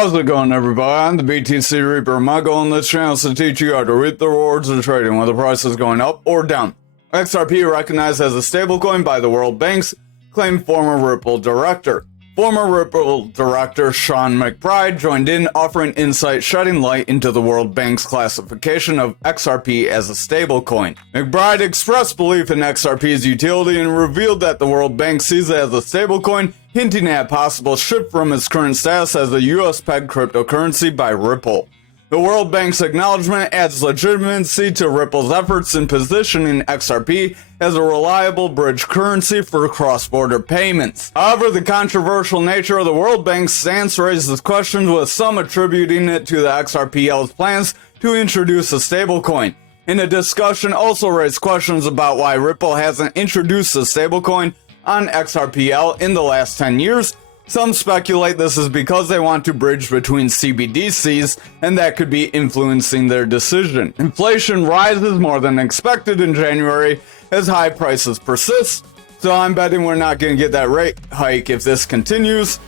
How's it going, everybody? I'm the BTC Reaper. My goal on this channel is to teach you how to reap the rewards of trading, whether the price is going up or down. XRP, recognized as a stablecoin by the World Banks, claimed former Ripple director. Former Ripple director Sean McBride joined in, offering insight shedding light into the World Bank's classification of XRP as a stablecoin. McBride expressed belief in XRP's utility and revealed that the World Bank sees it as a stablecoin, hinting at a possible shift from its current status as a US-pegged cryptocurrency by Ripple. The World Bank's acknowledgement adds legitimacy to Ripple's efforts in positioning XRP as a reliable bridge currency for cross-border payments. However, the controversial nature of the World Bank's stance raises questions, with some attributing it to the XRPL's plans to introduce a stablecoin. And the discussion also raised questions about why Ripple hasn't introduced a stablecoin on XRPL in the last 10 years. Some speculate this is because they want to bridge between CBDCs, and that could be influencing their decision. Inflation rises more than expected in January as high prices persist, so I'm betting we're not going to get that rate hike if this continues.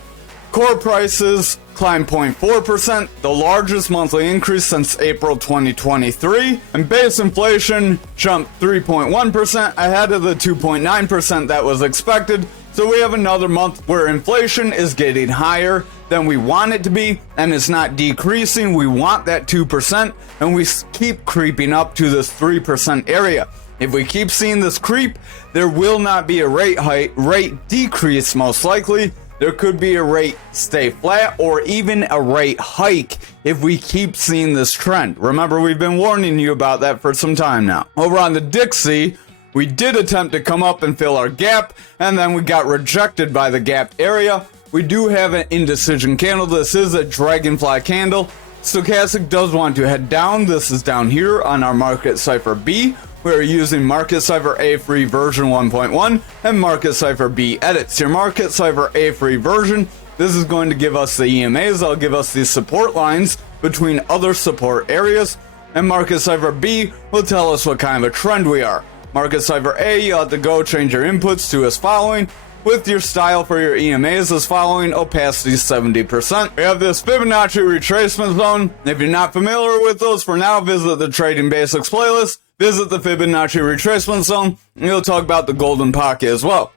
Core prices climbed 0.4%, the largest monthly increase since April 2023, and base inflation jumped 3.1% ahead of the 2.9% that was expected. So we have another month where inflation is getting higher than we want it to be, and it's not decreasing. We want that 2%, and we keep creeping up to this 3% area. If we keep seeing this creep, there will not be a rate decrease most likely. There could be a rate stay flat or even a rate hike if we keep seeing this trend. Remember, we've been warning you about that for some time now. Over on the Dixie, we did attempt to come up and fill our gap, and then we got rejected by the gap area. We do have an indecision candle. This is a dragonfly candle. Stochastic does want to head down. This is down here on our Market Cipher B. We're using Market Cipher A free version 1.1 and Market Cipher B edits. Your Market Cipher A free version, this is going to give us the EMAs. That'll give us the support lines between other support areas. And Market Cipher B will tell us what kind of a trend we are. Market Cipher A, you have to go change your inputs to as following, with your style for your EMAs as following: opacity 70%. We have this Fibonacci retracement zone. If you're not familiar with those, for now, visit the Trading Basics playlist, visit the Fibonacci retracement zone, and we'll talk about the golden pocket as well.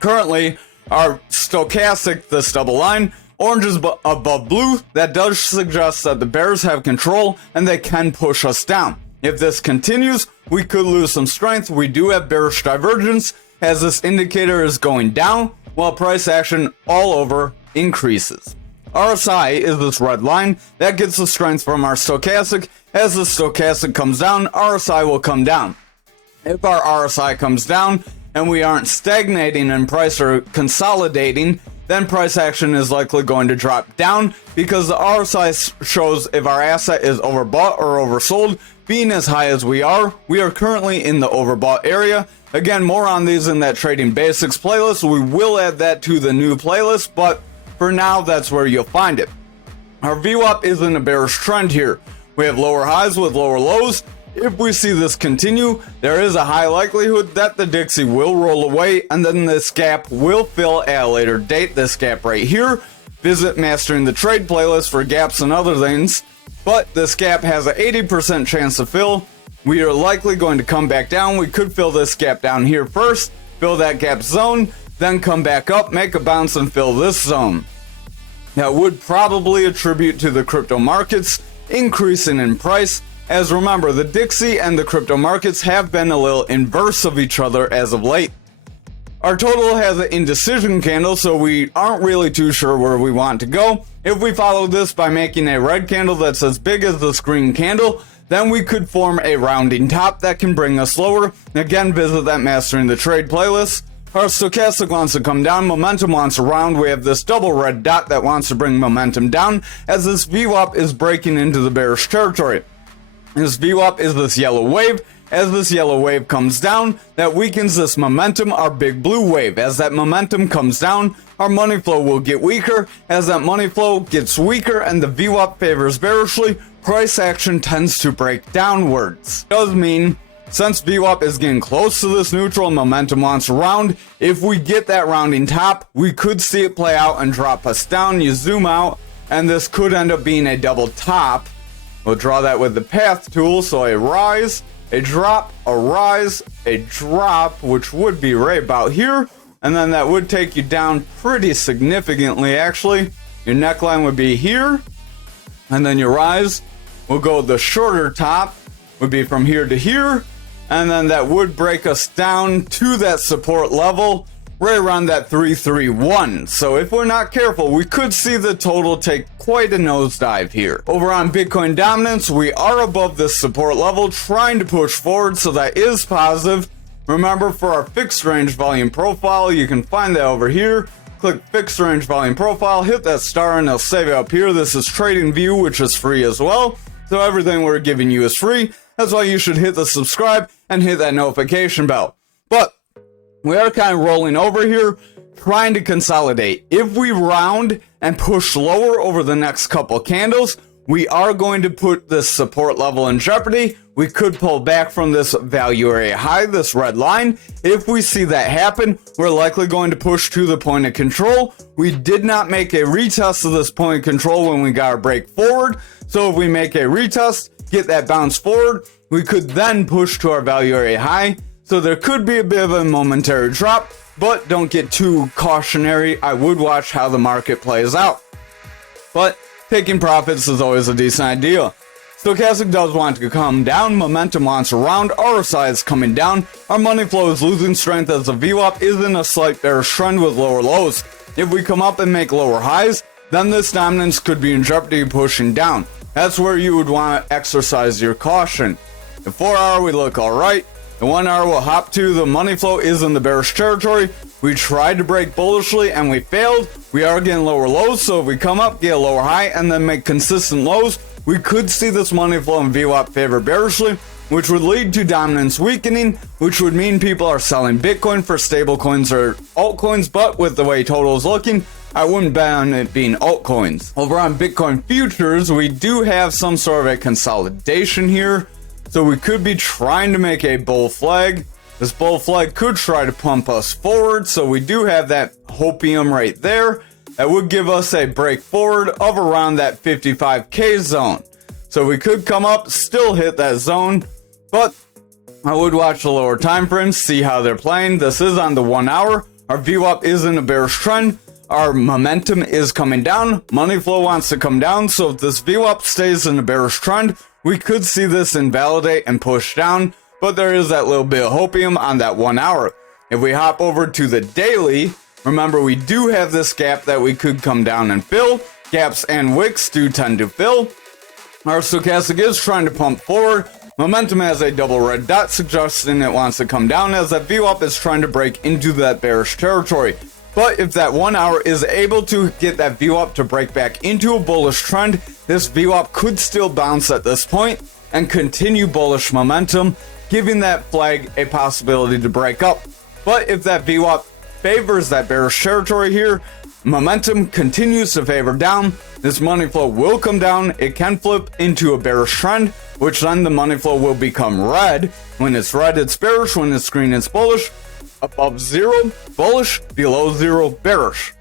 Currently, our stochastic, this double line, orange is above blue. That does suggest that the bears have control and they can push us down. If this continues, we could lose some strength. We do have bearish divergence as this indicator is going down while price action all over increases. RSI is this red line that gets the strength from our stochastic. As the stochastic comes down, RSI will come down. If our RSI comes down and we aren't stagnating in price or consolidating, then price action is likely going to drop down, because the RSI shows if our asset is overbought or oversold. Being as high as we are currently in the overbought area. Again, more on these in that Trading Basics playlist. We will add that to the new playlist, but for now, that's where you'll find it. Our VWAP is in a bearish trend here. We have lower highs with lower lows. If we see this continue, there is a high likelihood that the Dixie will roll away, and then this gap will fill at a later date. This gap right here. Visit Mastering the Trade playlist for gaps and other things. But this gap has an 80% chance to fill. We are likely going to come back down. We could fill this gap down here first, fill that gap zone, then come back up, make a bounce, and fill this zone. That would probably attribute to the crypto markets increasing in price, as remember, the Dixie and the crypto markets have been a little inverse of each other as of late. Our total has an indecision candle, so we aren't really too sure where we want to go. If we follow this by making a red candle that's as big as this green candle, then we could form a rounding top that can bring us lower. Again, visit that Mastering the Trade playlist. Our stochastic wants to come down, momentum wants to round. We have this double red dot that wants to bring momentum down, as this VWAP is breaking into the bearish territory. This VWAP is this yellow wave. As this yellow wave comes down, that weakens this momentum, our big blue wave. As that momentum comes down, our money flow will get weaker. As that money flow gets weaker and the VWAP favors bearishly, price action tends to break downwards. Does mean, since VWAP is getting close to this neutral and momentum wants to round, if we get that rounding top, we could see it play out and drop us down. You zoom out, and this could end up being a double top. We'll draw that with the path tool, so a rise, a drop, a rise, a drop, which would be right about here, and then that would take you down pretty significantly actually. Your neckline would be here, and then your rise will go the shorter top, would be from here to here, and then that would break us down to that support level right around that 331. So if we're not careful, we could see the total take quite a nosedive here. Over on Bitcoin dominance, we are above this support level, trying to push forward, so that is positive. Remember, for our fixed range volume profile, you can find that over here. Click fixed range volume profile, hit that star, and it'll save it up here. This is Trading View, which is free as well. So everything we're giving you is free. That's why you should hit the subscribe and hit that notification bell. But we are kind of rolling over here, trying to consolidate. If we round and push lower over the next couple candles, we are going to put this support level in jeopardy. We could pull back from this value area high, this red line. If we see that happen, we're likely going to push to the point of control. We did not make a retest of this point of control when we got our break forward. So if we make a retest, get that bounce forward, we could then push to our value area high. So there could be a bit of a momentary drop, but don't get too cautionary. I would watch how the market plays out. But taking profits is always a decent idea. Stochastic does want to come down, momentum wants around, RSI is coming down, our money flow is losing strength as the VWAP is in a slight bearish trend with lower lows. If we come up and make lower highs, then this dominance could be in jeopardy of pushing down. That's where you would want to exercise your caution. The 4 hour we look alright. The 1 hour will hop to, the money flow is in the bearish territory. We tried to break bullishly and we failed. We are getting lower lows, so if we come up, get a lower high, and then make consistent lows, we could see this money flow and VWAP favor bearishly, which would lead to dominance weakening, which would mean people are selling Bitcoin for stable coins or altcoins, but with the way total is looking, I wouldn't bet on it being altcoins. Over on Bitcoin futures, we do have some sort of a consolidation here. So we could be trying to make a bull flag. This bull flag could try to pump us forward. So we do have that hopium right there. That would give us a break forward of around that 55K zone. So we could come up, still hit that zone. But I would watch the lower time frames, see how they're playing. This is on the 1 hour. Our VWAP is in a bearish trend. Our momentum is coming down. Money flow wants to come down. So if this VWAP stays in a bearish trend, we could see this invalidate and push down, but there is that little bit of hopium on that 1 hour. If we hop over to the daily, remember we do have this gap that we could come down and fill. Gaps and wicks do tend to fill. Our stochastic is trying to pump forward. Momentum has a double red dot suggesting it wants to come down as that VWAP is trying to break into that bearish territory. But if that 1 hour is able to get that VWAP to break back into a bullish trend, this VWAP could still bounce at this point and continue bullish momentum, giving that flag a possibility to break up. But if that VWAP favors that bearish territory here, momentum continues to favor down, this money flow will come down, it can flip into a bearish trend, which then the money flow will become red. When it's red, it's bearish, when it's green, it's bullish. Above zero, bullish, below zero, bearish.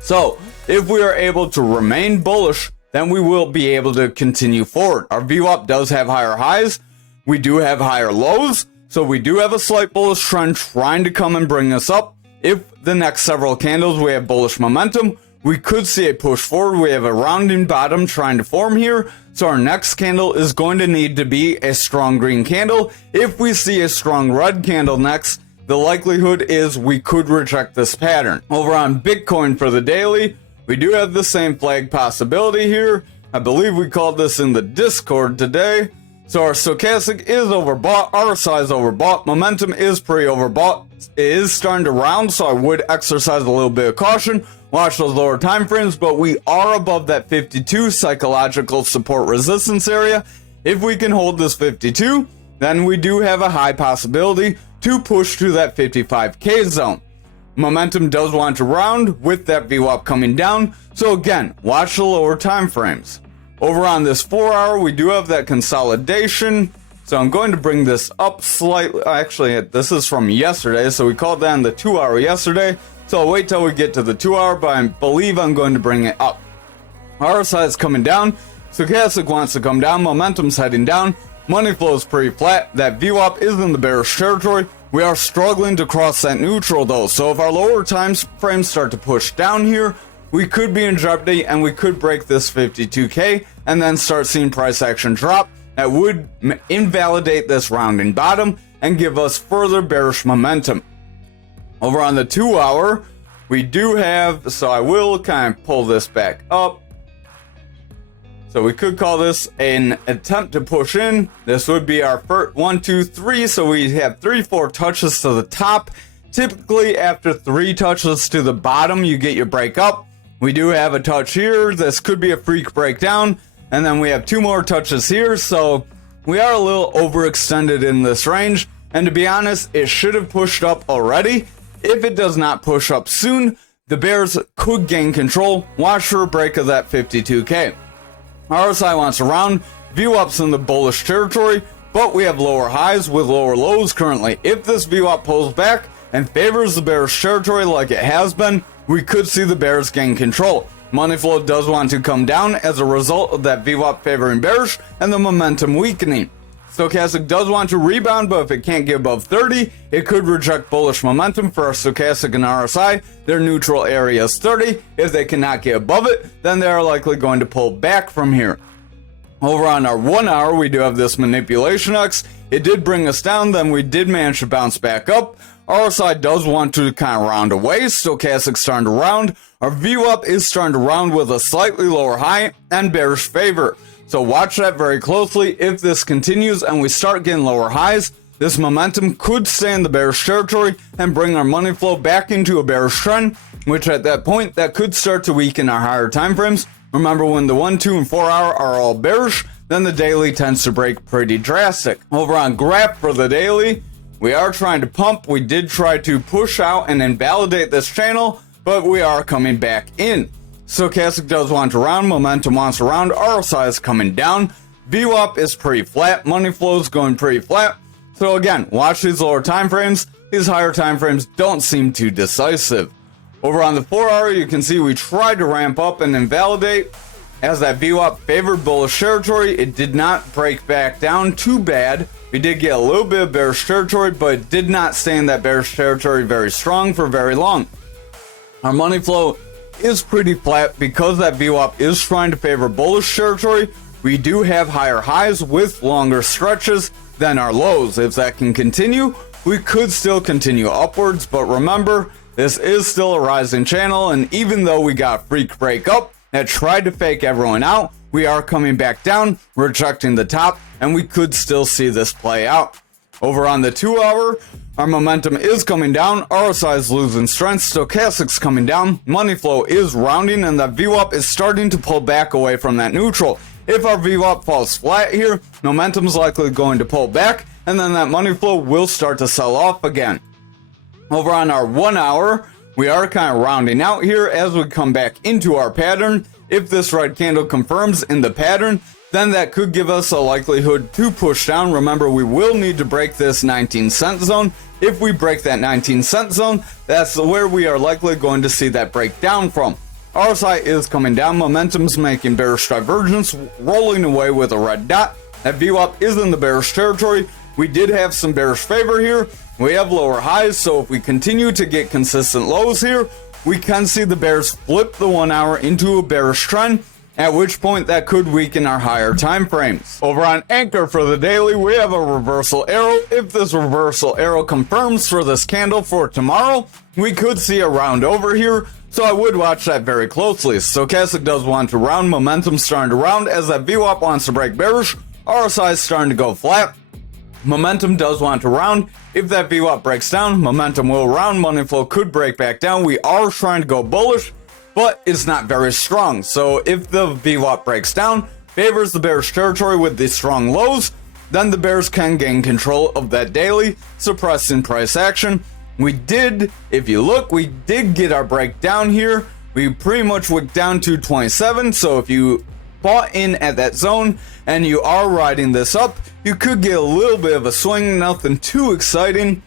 So if we are able to remain bullish, then we will be able to continue forward. Our VWAP does have higher highs. We do have higher lows. So we do have a slight bullish trend trying to come and bring us up. If the next several candles we have bullish momentum, we could see a push forward. We have a rounding bottom trying to form here. So our next candle is going to need to be a strong green candle. If we see a strong red candle next, the likelihood is we could reject this pattern. Over on Bitcoin for the daily, we do have the same flag possibility here. I believe we called this in the Discord today. So our stochastic is overbought, RSI is overbought, momentum is pretty overbought. It is starting to round, so I would exercise a little bit of caution. Watch those lower time frames, but we are above that 52 psychological support resistance area. If we can hold this 52, then we do have a high possibility to push to that 55K zone. Momentum does want to round with that VWAP coming down, so again, watch the lower time frames. Over on this 4 hour, we do have that consolidation, so I'm going to bring this up slightly. Actually, this is from yesterday, so we called that in the 2 hour yesterday, so I'll wait till we get to the 2 hour, but I believe I'm going to bring it up. RSI is coming down. Stochastic wants to come down. Momentum's heading down. Money flow is pretty flat. That VWAP is in the bearish territory. We are struggling to cross that neutral though. So if our lower time frames start to push down here, we could be in jeopardy and we could break this 52K and then start seeing price action drop. That would invalidate this rounding bottom and give us further bearish momentum. Over on the 2 hour, we do have, so I will kind of pull this back up. So we could call this an attempt to push in. This would be our first 1, 2, 3. So we have 3, 4 touches to the top. Typically after 3 touches to the bottom, you get your break up. We do have a touch here. This could be a freak breakdown. And then we have 2 more touches here. So we are a little overextended in this range. And to be honest, it should have pushed up already. If it does not push up soon, the bears could gain control. Watch for a break of that 52K. RSI wants to round. VWAP's in the bullish territory, but we have lower highs with lower lows currently. If this VWAP pulls back and favors the bearish territory like it has been, we could see the bears gain control. Money flow does want to come down as a result of that VWAP favoring bearish and the momentum weakening. Stochastic does want to rebound, but if it can't get above 30, it could reject bullish momentum for our Stochastic and RSI. Their neutral area is 30. If they cannot get above it, then they are likely going to pull back from here. Over on our 1 hour, we do have this manipulation X. It did bring us down, then we did manage to bounce back up. RSI does want to kind of round away. Stochastic starting to round. Our VWAP is starting to round with a slightly lower high and bearish favor. So watch that very closely. If this continues and we start getting lower highs, this momentum could stay in the bearish territory and bring our money flow back into a bearish trend, which at that point, that could start to weaken our higher time frames. Remember, when the 1, 2, and 4 hour are all bearish, then the daily tends to break pretty drastic. Over on graph for the daily, we are trying to pump. We did try to push out and invalidate this channel, but we are coming back in. Stochastic does want to round, momentum wants to round, RSI is coming down, VWAP is pretty flat, money flow is going pretty flat. So again, watch these lower time frames. These higher time frames don't seem too decisive. Over on the 4 hour, you can see we tried to ramp up and invalidate. As that VWAP favored bullish territory, it did not break back down too bad. We did get a little bit of bearish territory, but it did not stay in that bearish territory very strong for very long. Our money flow is pretty flat because that VWAP is trying to favor bullish territory. We do have higher highs with longer stretches than our lows. If that can continue, we could still continue upwards, but remember, this is still a rising channel, and even though we got a freak break up that tried to fake everyone out, we are coming back down, rejecting the top, and we could still see this play out. Over on the 2 hour, our momentum is coming down, RSI is losing strength, Stochastic's coming down, money flow is rounding, and that VWAP is starting to pull back away from that neutral. If our VWAP falls flat here, momentum's likely going to pull back, and then that money flow will start to sell off again. Over on our 1 hour, we are kind of rounding out here as we come back into our pattern. If this red candle confirms in the pattern, then that could give us a likelihood to push down. Remember, we will need to break this 19-cent zone. If we break that 19-cent zone, that's where we are likely going to see that break down from. RSI is coming down, momentum's making bearish divergence, rolling away with a red dot. That VWAP is in the bearish territory. We did have some bearish favor here. We have lower highs, so if we continue to get consistent lows here, we can see the bears flip the 1 hour into a bearish trend, at which point that could weaken our higher time frames. Over on Ankr for the daily, we have a reversal arrow. If this reversal arrow confirms for this candle for tomorrow, we could see a round over here, so I would watch that very closely. Stochastic does want to round, momentum starting to round as that VWAP wants to break bearish, RSI is starting to go flat. Momentum does want to round. If that VWAP breaks down, momentum will round, money flow could break back down. We are trying to go bullish, but it's not very strong. So if the VWAP breaks down, favors the bearish territory with the strong lows, then the bears can gain control of that daily, suppressing price action. We did, if you look, we did get our breakdown here. We pretty much went down to 27. So if you bought in at that zone and you are riding this up, you could get a little bit of a swing, nothing too exciting,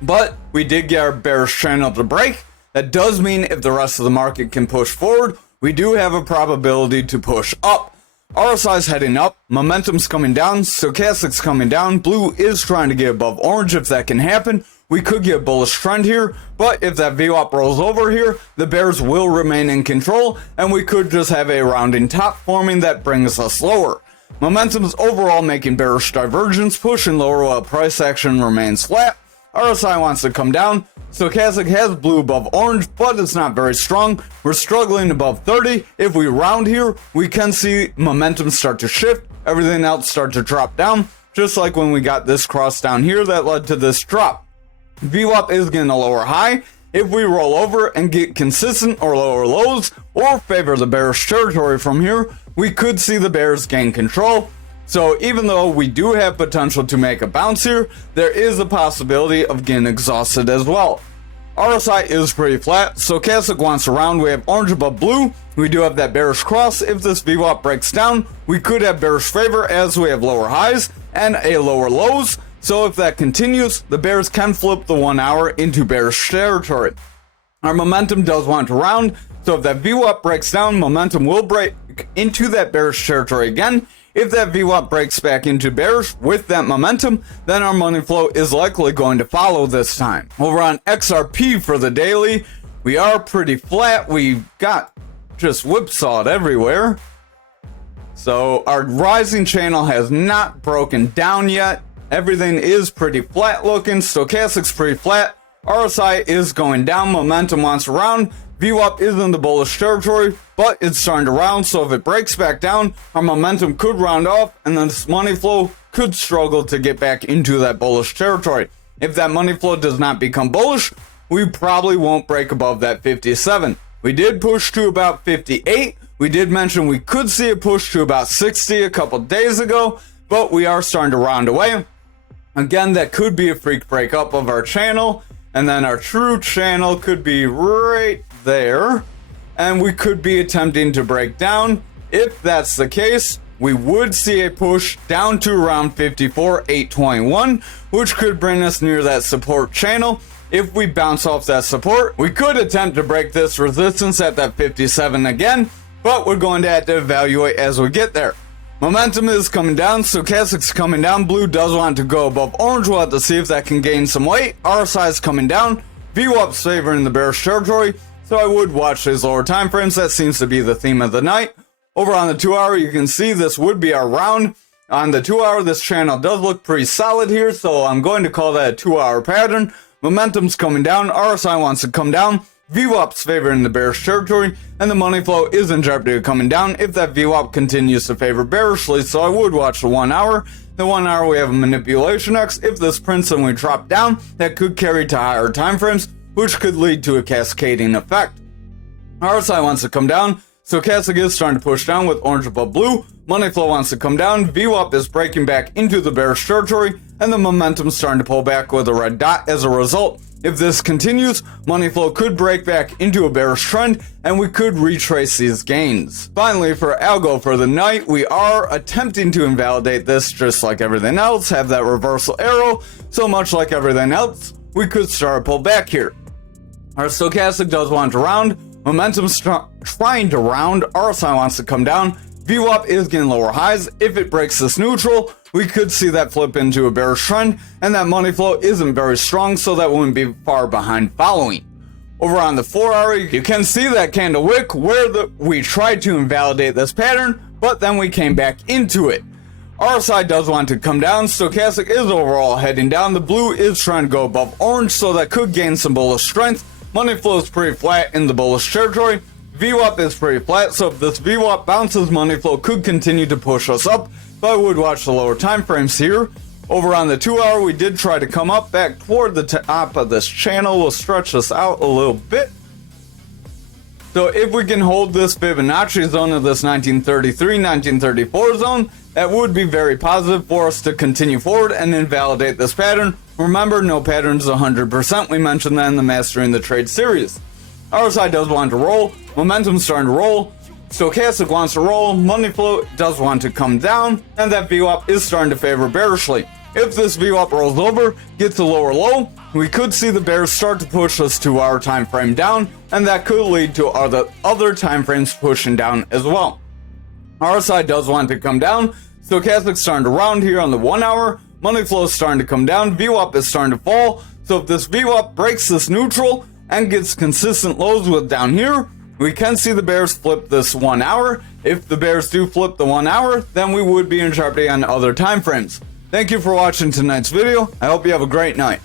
but we did get our bearish trend up to break. That does mean if the rest of the market can push forward, we do have a probability to push up. RSI's heading up, momentum's coming down, stochastic's coming down, blue is trying to get above orange. If that can happen, we could get a bullish trend here, but if that VWAP rolls over here, the bears will remain in control, and we could just have a rounding top forming that brings us lower. Momentum's overall making bearish divergence, pushing lower while price action remains flat. RSI wants to come down. Stochastic has blue above orange, but it's not very strong. We're struggling above 30. If we round here, we can see momentum start to shift. Everything else start to drop down, just like when we got this cross down here that led to this drop. VWAP is getting a lower high. If we roll over and get consistent or lower lows, or favor the bearish territory from here, we could see the bears gain control. So even though we do have potential to make a bounce here, there is a possibility of getting exhausted as well. RSI is pretty flat. Stochastic wants to round. We have orange above blue. We do have that bearish cross. If this VWAP breaks down, we could have bearish favor as we have lower highs and a lower lows. So if that continues, the bears can flip the 1 hour into bearish territory. Our momentum does want to round. So if that VWAP breaks down, momentum will break into that bearish territory again. If that VWAP breaks back into bearish with that momentum, then our money flow is likely going to follow this time. Over on XRP for the daily, we are pretty flat. We got just whipsawed everywhere. So our rising channel has not broken down yet. Everything is pretty flat looking. Stochastic's pretty flat. RSI is going down. Momentum wants to round. VWAP is in the bullish territory, but it's starting to round, so if it breaks back down, our momentum could round off, and then this money flow could struggle to get back into that bullish territory. If that money flow does not become bullish, we probably won't break above that 57. We did push to about 58. We did mention we could see a push to about 60 a couple days ago, but we are starting to round away. Again, that could be a freak breakup of our channel, and then our true channel could be right there, and we could be attempting to break down. If that's the case, we would see a push down to around 54,821, which could bring us near that support channel. If we bounce off that support, we could attempt to break this resistance at that 57 again, but we're going to have to evaluate as we get there. Momentum is coming down, stochastic's coming down, blue does want to go above orange. We'll have to see if that can gain some weight. RSI is coming down, VWAP's favoring the bearish territory, so I would watch these lower time frames. That seems to be the theme of the night. Over on the 2 hour, you can see this would be our round. On the 2 hour, this channel does look pretty solid here, so I'm going to call that a 2 hour pattern. Momentum's coming down, RSI wants to come down, VWAP's favoring the bearish territory, and the money flow is in jeopardy of coming down if that VWAP continues to favor bearishly, so I would watch the 1 hour. The 1 hour, we have a manipulation X. If this prints and we drop down, that could carry to higher time frames, which could lead to a cascading effect. RSI wants to come down, stochastic is starting to push down with orange above blue, money flow wants to come down, VWAP is breaking back into the bearish territory, and the momentum starting to pull back with a red dot as a result. If this continues, money flow could break back into a bearish trend, and we could retrace these gains. Finally, for ALGO for the night, we are attempting to invalidate this just like everything else, have that reversal arrow, so much like everything else, we could start a pull back here. Our stochastic does want to round, momentum's trying to round, RSI wants to come down, VWAP is getting lower highs. If it breaks this neutral, we could see that flip into a bearish trend, and that money flow isn't very strong, so that wouldn't be far behind following. Over on the 4 hour, you can see that candle wick where we tried to invalidate this pattern, but then we came back into it. RSI does want to come down, stochastic is overall heading down, the blue is trying to go above orange, so that could gain some bullish strength. Money flow is pretty flat in the bullish territory. VWAP is pretty flat, so if this VWAP bounces, money flow could continue to push us up, but I would watch the lower time frames here. Over on the 2 hour, we did try to come up back toward the top of this channel. We'll stretch this out a little bit. So if we can hold this Fibonacci zone of this 1933, 1934 zone, that would be very positive for us to continue forward and invalidate this pattern. Remember, no pattern is 100%. We mentioned that in the Mastering the Trade series. RSI does want to roll, momentum's starting to roll, stochastic wants to roll, money flow does want to come down, and that VWAP is starting to favor bearishly. If this VWAP rolls over, gets a lower low, we could see the bears start to push us to our time frame down, and that could lead to other time frames pushing down as well. RSI does want to come down, stochastic's starting to round here on the 1 hour, money flow is starting to come down, VWAP is starting to fall, so if this VWAP breaks this neutral and gets consistent lows with down here, we can see the bears flip this 1 hour. If the bears do flip the 1 hour, then we would be in jeopardy on other time frames. Thank you for watching tonight's video. I hope you have a great night.